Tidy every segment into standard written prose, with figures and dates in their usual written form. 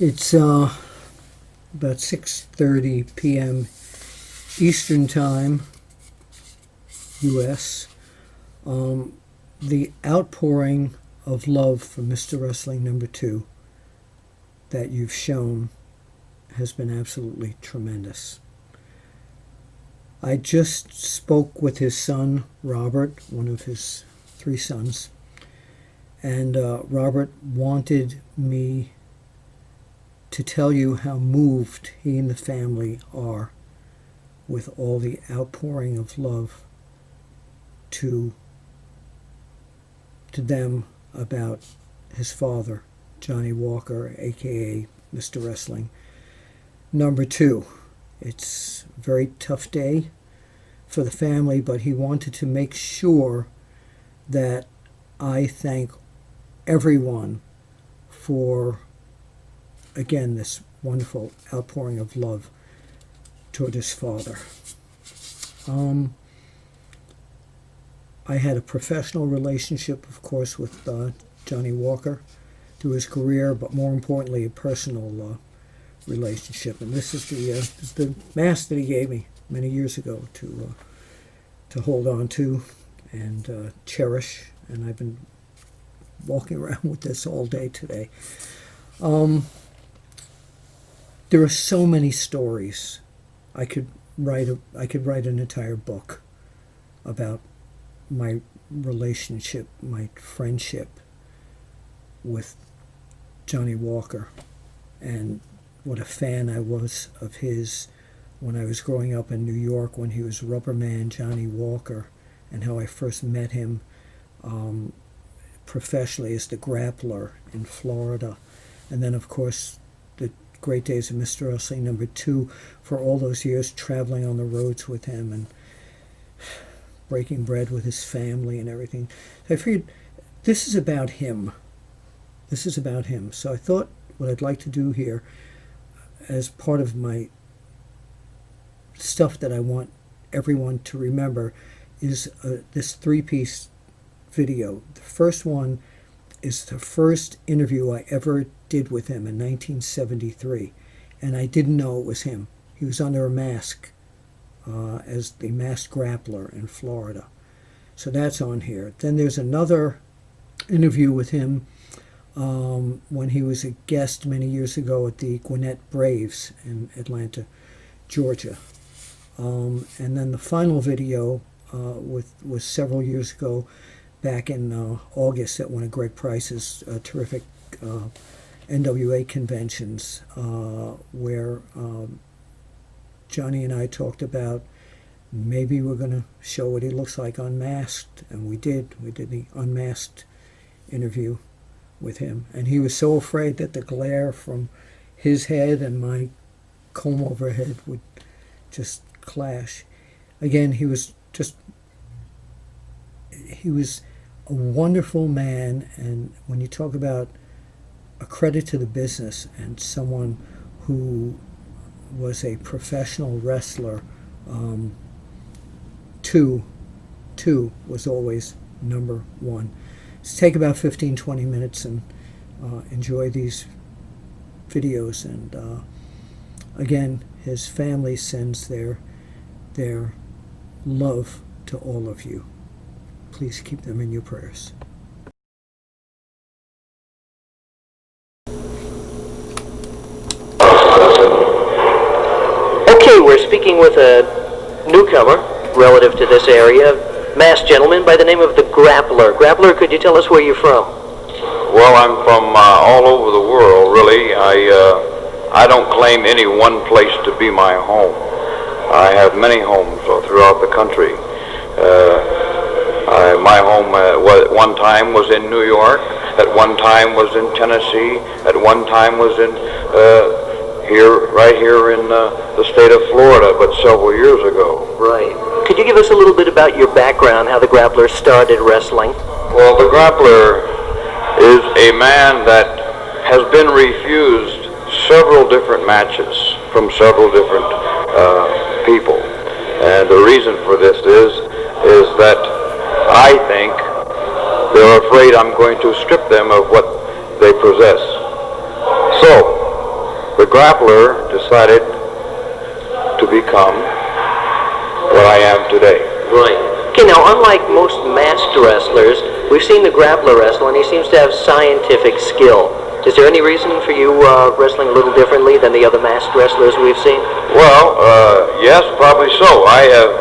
It's about 6:30 p.m. Eastern Time, U.S. The outpouring of love for Mr. Wrestling number 2 that you've shown has been absolutely tremendous. I just spoke with his son, Robert, one of his 3 sons, and Robert wanted me to tell you how moved he and the family are with all the outpouring of love to them about his father, Johnny Walker, aka Mr. Wrestling number 2. It's a very tough day for the family, but he wanted to make sure that I thank everyone for, again, this wonderful outpouring of love toward his father. I had a professional relationship, of course, with Johnny Walker through his career, but more importantly, a personal relationship. And this is the mask that he gave me many years ago to hold on to and cherish. And I've been walking around with this all day today. There are so many stories. I could write an entire book about my relationship, my friendship with Johnny Walker, and what a fan I was of his when I was growing up in New York, when he was Rubberman Johnny Walker, and how I first met him professionally as the grappler in Florida. And then, of course, the great days of Mr. Wrestling number 2, for all those years traveling on the roads with him and breaking bread with his family and everything. I figured this is about him. This is about him. So I thought what I'd like to do here, as part of my stuff that I want everyone to remember, is this 3-piece video. The first one is the first interview I ever did with him in 1973, and I didn't know it was him. He was under a mask as the masked grappler in Florida. So that's on here. Then there's another interview with him when he was a guest many years ago at the Gwinnett Braves in Atlanta, Georgia. And then the final video was several years ago, back in August at one of Greg Price's terrific NWA conventions, where Johnny and I talked about maybe we're going to show what he looks like unmasked, and we did. We did the unmasked interview with him, and he was so afraid that the glare from his head and my comb-over head would just clash. Again, he was a wonderful man, and when you talk about a credit to the business and someone who was a professional wrestler, two was always number 1. Let's take about 15-20 minutes and enjoy these videos. And again, his family sends their love to all of you. Please keep them in your prayers. Okay, we're speaking with a newcomer relative to this area, masked gentleman by the name of the Grappler. Grappler, could you tell us where you're from? Well, I'm from all over the world, really. I don't claim any one place to be my home. I have many homes throughout the country. My home at one time was in New York, at one time was in Tennessee, at one time was in right here in the state of Florida, but several years ago. Right. Could you give us a little bit about your background, how the Grappler started wrestling? Well, the Grappler is a man that has been refused several different matches from several different people. And the reason for this is that I think they're afraid I'm going to strip them of what they possess. So, the grappler decided to become what I am today. Right. Okay, now unlike most masked wrestlers, we've seen the grappler wrestle, and he seems to have scientific skill. Is there any reason for you wrestling a little differently than the other masked wrestlers we've seen? Well, yes, probably so. I have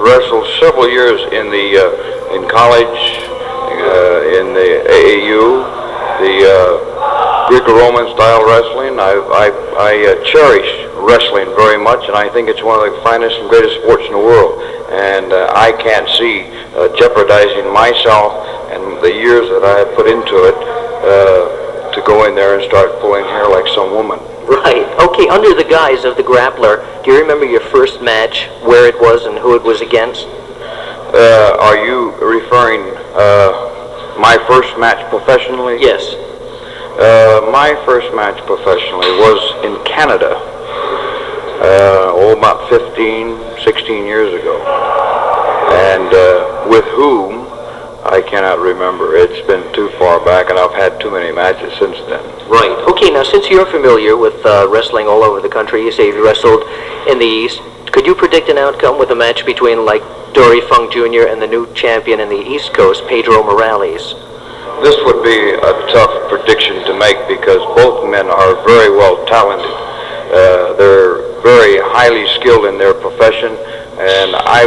wrestled several years in college, in the AAU, the Greco-Roman style wrestling. I cherish wrestling very much, and I think it's one of the finest and greatest sports in the world. And I can't see jeopardizing myself and the years that I have put into it to go in there and start pulling hair like some woman. Right. Okay, under the guise of the grappler, do you remember your first match, where it was and who it was against? Are you referring my first match professionally? Yes. My first match professionally was in Canada, about 15, 16 years ago. And with whom, I cannot remember. It's been too far back, and I've had too many matches since then. Right. Okay, now since you're familiar with wrestling all over the country, you say you've wrestled in the East, could you predict an outcome with a match between, like, Dory Funk Jr. and the new champion in the East Coast, Pedro Morales? This would be a tough prediction to make because both men are very well talented. They're very highly skilled in their profession, and I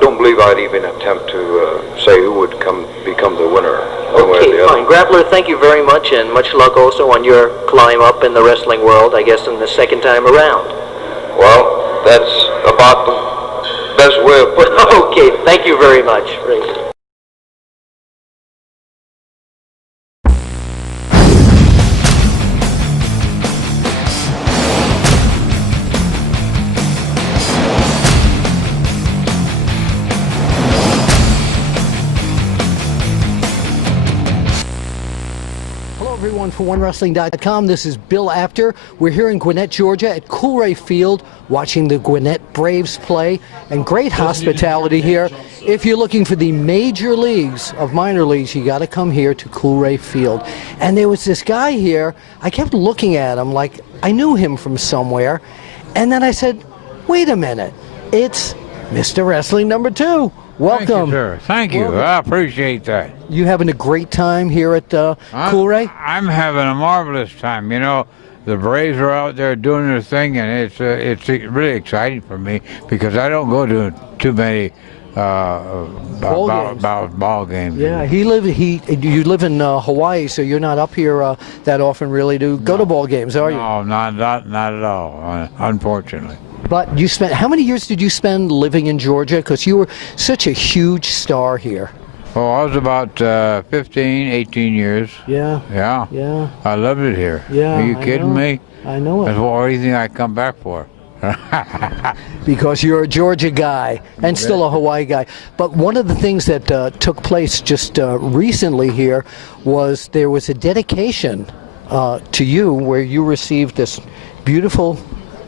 don't believe I'd even attempt to say who would become the winner. Okay, fine. Grappler, thank you very much, and much luck also on your climb up in the wrestling world, I guess, in the second time around. Well, that's about the best way of putting it. Okay, thank you very much. Everyone for OneWrestling.com. This is Bill Apter. We're here in Gwinnett, Georgia at Coolray Field watching the Gwinnett Braves play, and great hospitality here. If you're looking for the major leagues of minor leagues, you got to come here to Coolray Field. And there was this guy here, I kept looking at him like I knew him from somewhere, and then I said, wait a minute, it's Mr. Wrestling number 2. Welcome. Thank you, sir. Thank you. Welcome. I appreciate that. You having a great time here at Coolray? I'm having a marvelous time. You know, the Braves are out there doing their thing, and it's really exciting for me because I don't go to too many ball games. Yeah, you live in Hawaii, so you're not up here that often, really, to go to ball games, are you? No, not at all. Unfortunately. But how many years did you spend living in Georgia? Because you were such a huge star here. Oh, I was about 15, 18 years. Yeah. Yeah. Yeah. I loved it here. Yeah. Are you kidding me? I know it. That's what do you think I come back for? Because you're a Georgia guy and still a Hawaii guy. But one of the things that took place just recently here was there was a dedication to you where you received this beautiful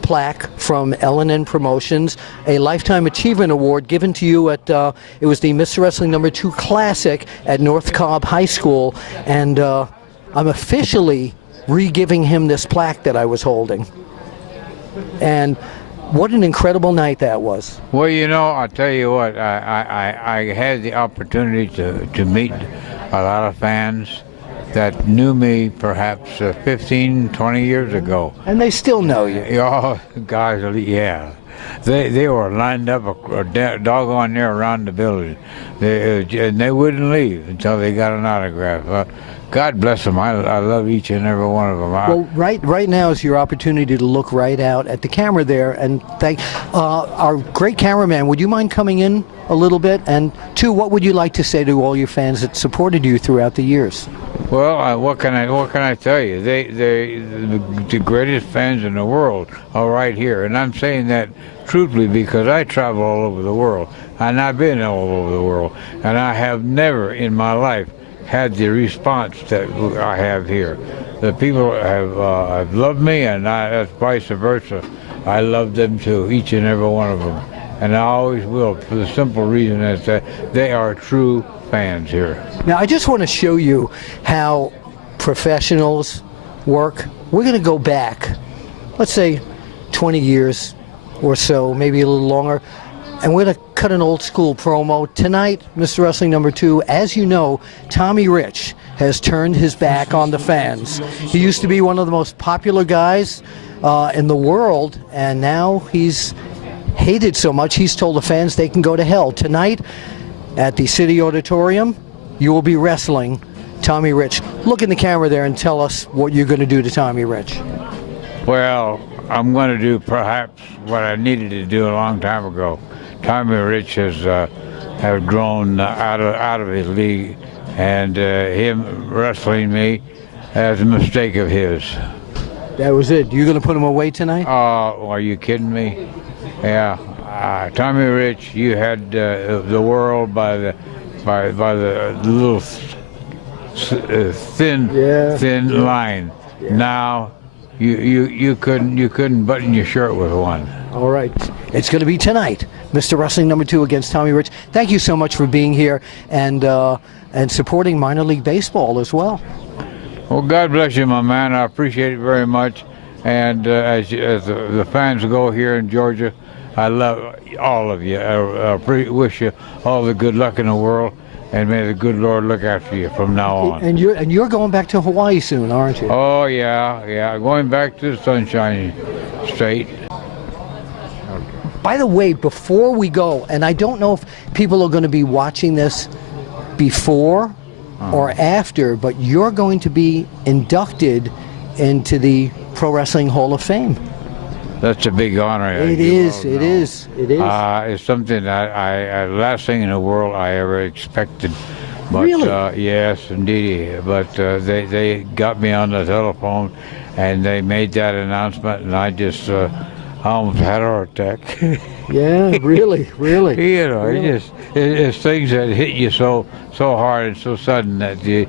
plaque from L&N Promotions, a Lifetime Achievement Award given to you at, it was the Mr. Wrestling number 2 Classic at North Cobb High School, and I'm officially re-giving him this plaque that I was holding. And what an incredible night that was. Well, you know, I'll tell you what, I had the opportunity to meet a lot of fans that knew me perhaps 15, 20 years ago. And they still know you. Oh, guys, yeah. They were lined up a doggone near around the building. And they wouldn't leave until they got an autograph. God bless them. I love each and every one of them. Well, right now is your opportunity to look right out at the camera there and thank our great cameraman. Would you mind coming in a little bit? And 2, what would you like to say to all your fans that supported you throughout the years? Well, what can I tell you? The greatest fans in the world are right here, and I'm saying that truthfully because I travel all over the world, and I've been all over the world, and I have never in my life had the response that I have here. The people have loved me, and that's vice versa. I love them too, each and every one of them, and I always will, for the simple reason that they are true fans here. Now, I just want to show you how professionals work. We're going to go back, let's say 20 years or so, maybe a little longer, and we're going to cut an old school promo. Tonight, Mr. Wrestling number 2, as you know, Tommy Rich has turned his back on the fans. He used to be one of the most popular guys in the world, and now he's hated so much he's told the fans they can go to hell. Tonight at the City Auditorium, you will be wrestling Tommy Rich. Look in the camera there and tell us what you're going to do to Tommy Rich. Well, I'm going to do perhaps what I needed to do a long time ago. Tommy Rich has grown out of his league, and him wrestling me is a mistake of his. That was it. You're going to put him away tonight? Oh, are you kidding me? Yeah, Tommy Rich, you had the world by the little thin line. Yeah. Now you couldn't button your shirt with one. All right, it's going to be tonight, Mr. Wrestling number 2 against Tommy Rich. Thank you so much for being here and supporting minor league baseball as well. Well, God bless you, my man. I appreciate it very much. And as the fans go here in Georgia, I love all of you. I wish you all the good luck in the world, and may the good Lord look after you from now on. And you're going back to Hawaii soon, aren't you? Oh yeah, going back to the Sunshine State. By the way, before we go, and I don't know if people are going to be watching this before or after, but you're going to be inducted into the Pro Wrestling Hall of Fame. That's a big honor. It is. It's something I last thing in the world I ever expected. But, really? Yes, indeed. But they got me on the telephone, and they made that announcement, and I just I almost had a heart attack. Yeah, really. You know, it's things that hit you so hard and so sudden that they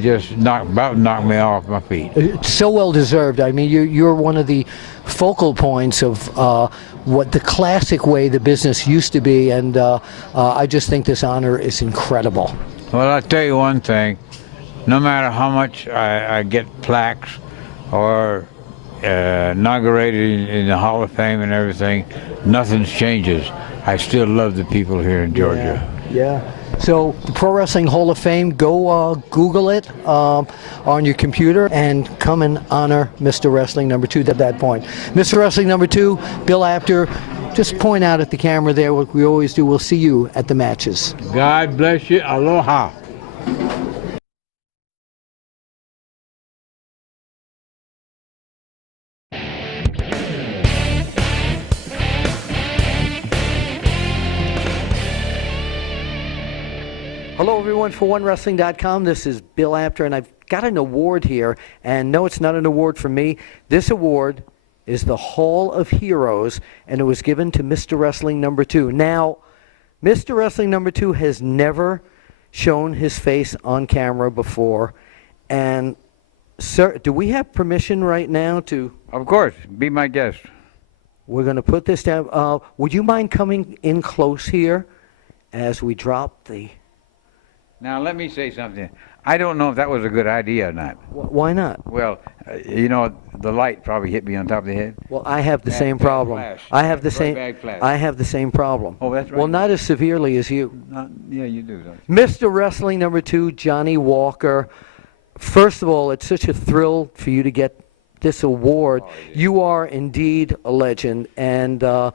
just knocked me off my feet. It's so well deserved. I mean, you're one of the focal points of what the classic way the business used to be, and I just think this honor is incredible. Well, I'll tell you one thing. No matter how much I get plaques or inaugurated in the Hall of Fame and everything, nothing changes. I still love the people here in Georgia. Yeah. So the Pro Wrestling Hall of Fame, go Google it on your computer and come and honor Mr. Wrestling number 2 at that point. Mr. Wrestling number 2, Bill Apter, just point out at the camera there what we always do. We'll see you at the matches. God bless you. Aloha. Hello everyone, for OneWrestling.com. This is Bill Apter, and I've got an award here. And no, it's not an award for me. This award is the Hall of Heroes, and it was given to Mr. Wrestling number 2. Now, Mr. Wrestling number 2 has never shown his face on camera before. And, sir, do we have permission right now to... Of course. Be my guest. We're going to put this down. Would you mind coming in close here as we drop the... Now, let me say something. I don't know if that was a good idea or not. Why not? Well, you know, the light probably hit me on top of the head. Well, I have the same problem. I have the same problem. Oh, that's right. Well, not as severely as you. Yeah, you do, don't you? Mr. Wrestling number 2, Johnny Walker. First of all, it's such a thrill for you to get this award. Oh, yeah. You are indeed a legend, and a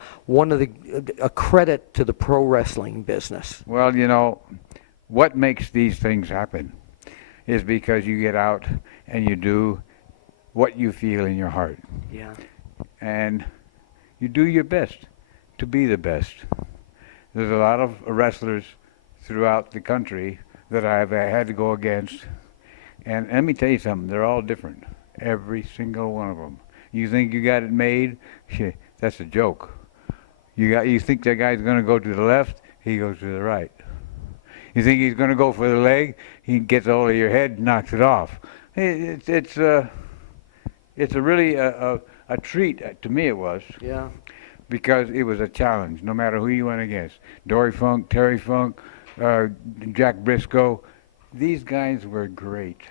credit to the pro wrestling business. Well, you know, what makes these things happen is because you get out and you do what you feel in your heart. Yeah. And you do your best to be the best. There's a lot of wrestlers throughout the country that I've had to go against. And let me tell you something, they're all different. Every single one of them. You think you got it made? Shit, that's a joke. You think that guy's going to go to the left? He goes to the right. You think he's going to go for the leg? He gets all of your head and knocks it off. It's a really a treat, to me it was. Yeah. Because it was a challenge, no matter who you went against. Dory Funk, Terry Funk, Jack Briscoe. These guys were great.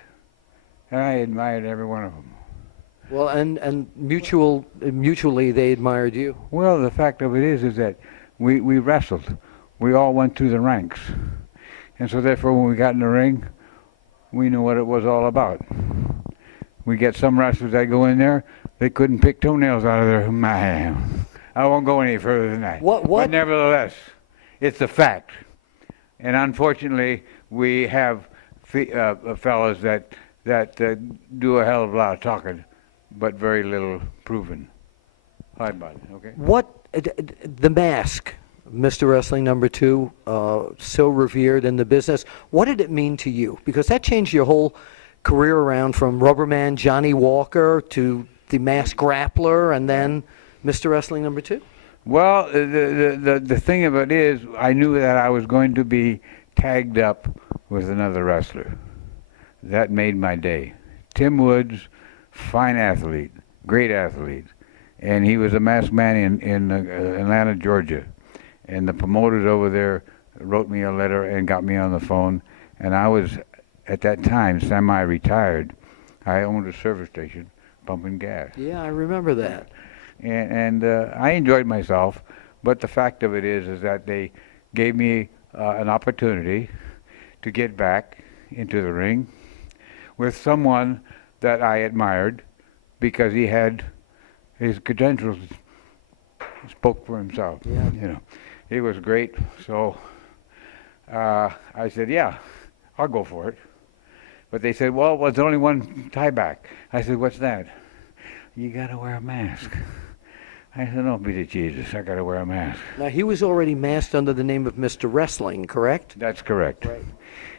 And I admired every one of them. Well, and mutually they admired you. Well, the fact of it is that we wrestled. We all went through the ranks. And so therefore when we got in the ring, we knew what it was all about. We get some wrestlers that go in there, they couldn't pick toenails out of their man. I won't go any further than that. What? But nevertheless, it's a fact. And unfortunately, we have fellas that do a hell of a lot of talking, but very little proven. Hi, bud. Okay. What the mask, Mr. Wrestling number 2, so revered in the business. What did it mean to you? Because that changed your whole career around from Rubberman Johnny Walker to the mask grappler, and then Mr. Wrestling number 2. Well, the thing of it is, I knew that I was going to be tagged up with another wrestler. That made my day. Tim Woods, fine athlete, great athlete, and he was a masked man in Atlanta, Georgia. And the promoters over there wrote me a letter and got me on the phone, and I was, at that time, semi-retired. I owned a service station pumping gas. Yeah, I remember that. And I enjoyed myself, but the fact of it is that they gave me an opportunity to get back into the ring with someone that I admired because he had his credentials, spoke for himself. Yeah. You know, it was great. So I said, yeah, I'll go for it. But they said, well, there's only one tie back. I said, what's that? You got to wear a mask. I said, no, be the Jesus, I got to wear a mask. Now, he was already masked under the name of Mr. Wrestling, correct? That's correct. Right.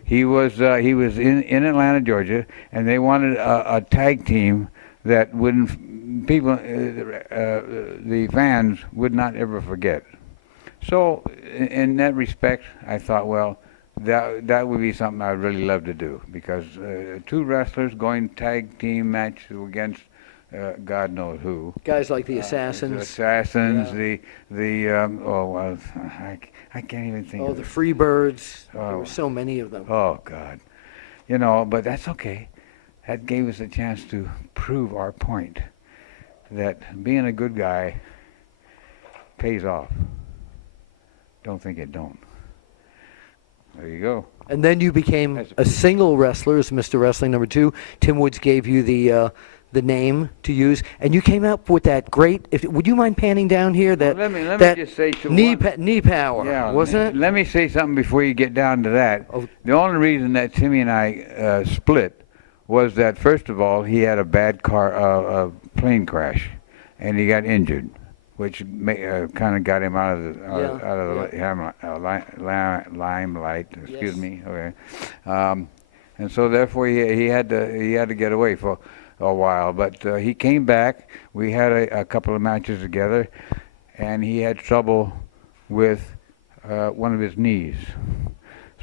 He was in Atlanta, Georgia, and they wanted a tag team that wouldn't people the fans would not ever forget. So in that respect, I thought, well, that would be something I'd really love to do, because 2 wrestlers going tag team match against God knows who. Guys like the Assassins. The Assassins, yeah. I can't even think Oh, of the it. Freebirds. There Oh. were so many of them. Oh, God. You know, but that's okay. That gave us a chance to prove our point that being a good guy pays off. Don't think it don't. There you go. And then you became That's a single wrestler as Mr. Wrestling number 2. Tim Woods gave you the name to use, and you came up with that great. Would you mind panning down here? That Let me that just say to knee power, yeah, wasn't it? Let me say something before you get down to that. Oh. The only reason that Timmy and I split was that, first of all, he had a bad plane crash, and he got injured, which kind of got him out of the limelight. Excuse Yes. me. Okay, and so therefore he had to get away for a while. But he came back. We had a couple of matches together, and he had trouble with one of his knees,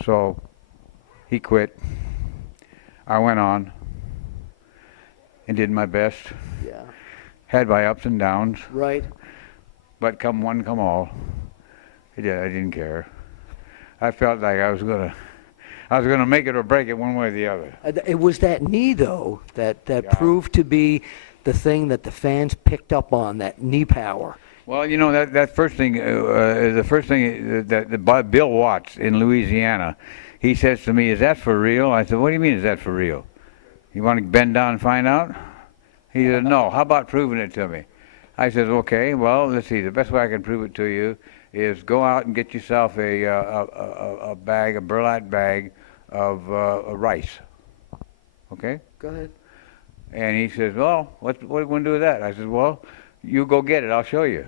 so he quit. I went on and did my best. Yeah. Had my ups and downs, Right. but come one, come all, I didn't care. I felt like I was gonna make it or break it one way or the other. It was that knee, though, that Yeah. proved to be the thing that the fans picked up on, that knee power. Well, you know, that first thing, the first thing that Bill Watts in Louisiana, he says to me, "Is that for real?" I said, "What do you mean, is that for real? You want to bend down and find out?" He said, "No. How about proving it to me?" I said, "Okay. Well, let's see. The best way I can prove it to you is go out and get yourself a burlap bag of rice. Okay?" Go ahead. And he says, "Well, what are we going to do with that?" I said, "Well, you go get it. I'll show you."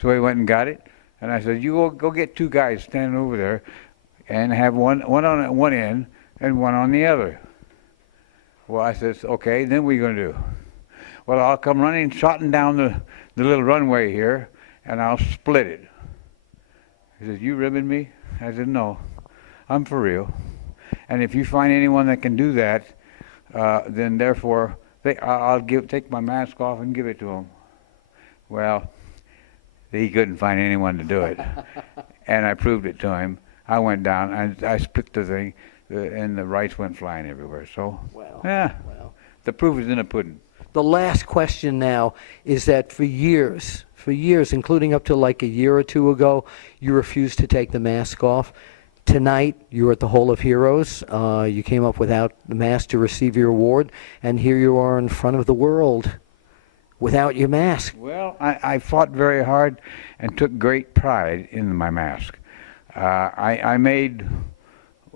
So he went and got it, and I said, "You go get 2 guys standing over there, and have one on one end and one on the other." Well, I says, "Okay, then what are you going to do?" "Well, I'll come running, trotting down the little runway here, and I'll split it." He says, "You ribbing me?" I said, "No, I'm for real. And if you find anyone that can do that, then therefore I'll take my mask off and give it to him." Well, he couldn't find anyone to do it, and I proved it to him. I went down and I split the thing, and the rice went flying everywhere. So, Wow. yeah, Wow. the proof is in the pudding. The last question now is that for years, including up to like a year or two ago, you refused to take the mask off. Tonight, you were at the Hall of Heroes. You came up without the mask to receive your award, and here you are in front of the world without your mask. Well, I fought very hard and took great pride in my mask. I made,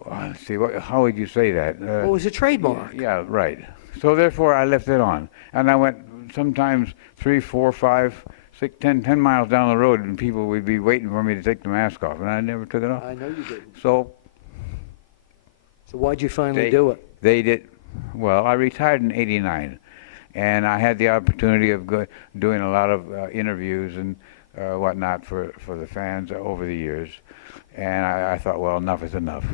let's see, how would you say that? Well, it was a trademark. Yeah, right. So therefore, I left it on. And I went sometimes 3, 4, 5, 6, 10 miles down the road, and people would be waiting for me to take the mask off, and I never took it off. I know you didn't. So why'd you finally do it? They did. Well, I retired in '89, and I had the opportunity of doing a lot of interviews and whatnot for the fans over the years. And I thought, well, enough is enough.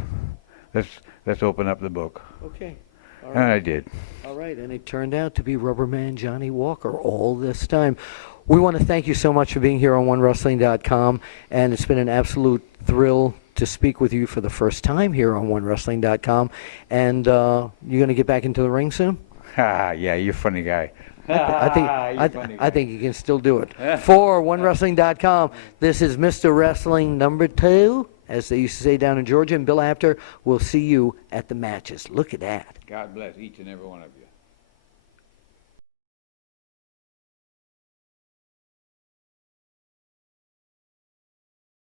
Let's open up the book. Okay. All And right. I did. All right, and it turned out to be Rubberman Johnny Walker all this time. We want to thank you so much for being here on OneWrestling.com, and it's been an absolute thrill to speak with you for the first time here on OneWrestling.com. And you're going to get back into the ring soon? Yeah, you're a funny guy. I think you can still do it. For OneWrestling.com, this is Mr. Wrestling number 2, as they used to say down in Georgia, and Bill Apter will see you at the matches. Look at that. God bless each and every one of you.